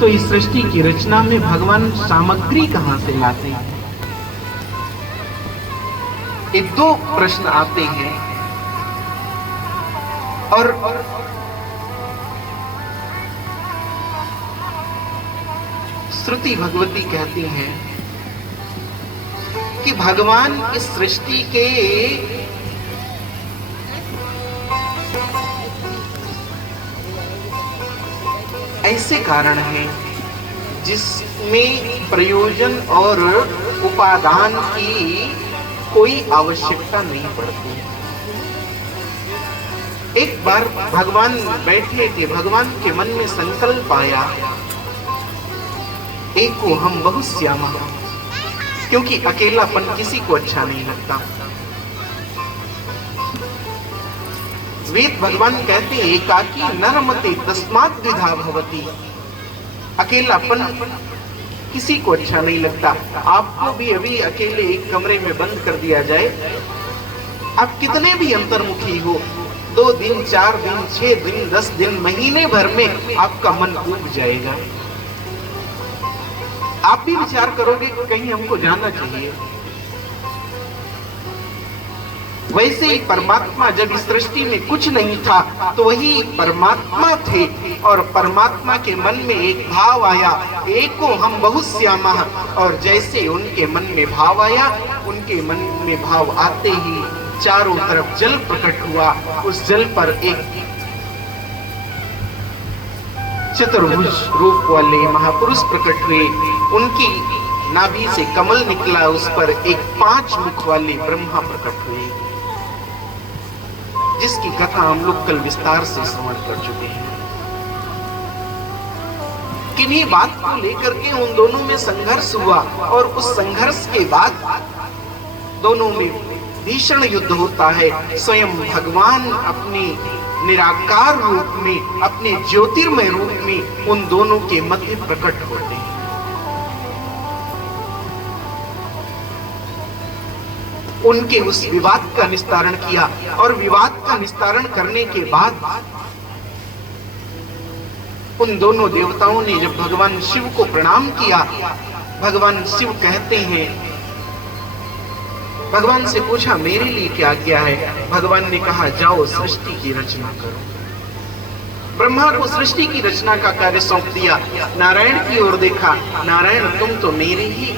तो इस सृष्टि की रचना में भगवान सामग्री कहां से लाते हैं? ये दो प्रश्न आते हैं और श्रुति भगवती कहती हैं कि भगवान इस सृष्टि के ऐसे कारण हैं जिसमें प्रयोजन और उपादान की कोई आवश्यकता नहीं पड़ती। एक बार भगवान बैठे थे, भगवान के मन में संकल्प आया, एको हम बहुश्यामा, क्योंकि अकेलापन किसी को अच्छा नहीं लगता। वेद भगवान कहते हैं एकाकी न रमते तस्मात् द्विधा भवति। अकेलापन किसी को अच्छा नहीं लगता। आपको भी अभी अकेले एक कमरे में बंद कर दिया जाए, आप कितने भी अंतर्मुखी हो, 2 दिन 4 दिन 6 दिन 10 दिन महीने भर में आपका मन ऊब जाएगा। आप भी विचार करोगे कि कहीं हमको जाना चाहिए। वैसे ही परमात्मा जब इस सृष्टि में कुछ नहीं था तो वही परमात्मा थे और परमात्मा के मन में एक भाव आया, एको हम बहुश्यामा, और जैसे उनके मन में भाव आया, उनके मन में भाव आते ही चारों तरफ जल प्रकट हुआ। उस जल पर एक चतुर्भुज रूप वाले महापुरुष प्रकट हुए। उनकी नाभि से कमल निकला, उस पर एक 5 मुख वाले ब्रह्मा प्रकट हुए, जिसकी कथा हम लोग कल विस्तार से श्रवण कर चुके हैं। किन्हीं बात को लेकर के उन दोनों में संघर्ष हुआ और उस संघर्ष के बाद दोनों में भीषण युद्ध होता है। स्वयं भगवान अपने निराकार रूप में, अपने ज्योतिर्मय रूप में उन दोनों के मध्य प्रकट होते हैं। उनके उस विवाद का निस्तारण किया और विवाद का निस्तारण करने के बाद उन दोनों देवताओं ने जब भगवान शिव को प्रणाम किया, भगवान शिव कहते हैं, भगवान से पूछा मेरे लिए क्या किया है? भगवान ने कहा जाओ सृष्टि की रचना करो। ब्रह्मा को सृष्टि की रचना का कार्य सौंप दिया। नारायण की ओर देखा, नारायण तुम तो मेरे ही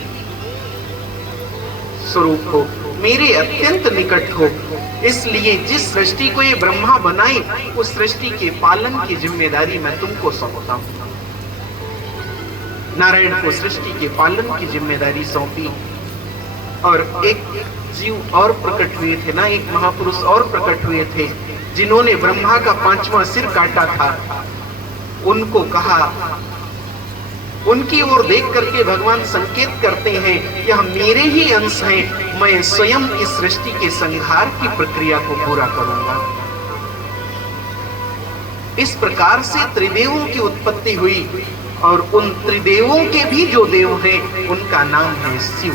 स्वरूप हो, मेरे अत्यंत निकट हो, इसलिए जिस सृष्टि को ये ब्रह्मा बनाई उस सृष्टि के पालन की जिम्मेदारी मैं तुमको सौंपता हूं। नारायण को सृष्टि के पालन की जिम्मेदारी सौंपी और एक जीव और प्रकट हुए थे ना, एक महापुरुष और प्रकट हुए थे जिन्होंने ब्रह्मा का 5वां सिर काटा था। उनको कहा, उनकी ओर देख करके भगवान संकेत करते हैं यह मेरे ही अंश हैं, मैं स्वयं इस सृष्टि के संहार की प्रक्रिया को पूरा करूंगा। इस प्रकार से त्रिदेवों की उत्पत्ति हुई और उन त्रिदेवों के भी जो देव हैं उनका नाम है शिव।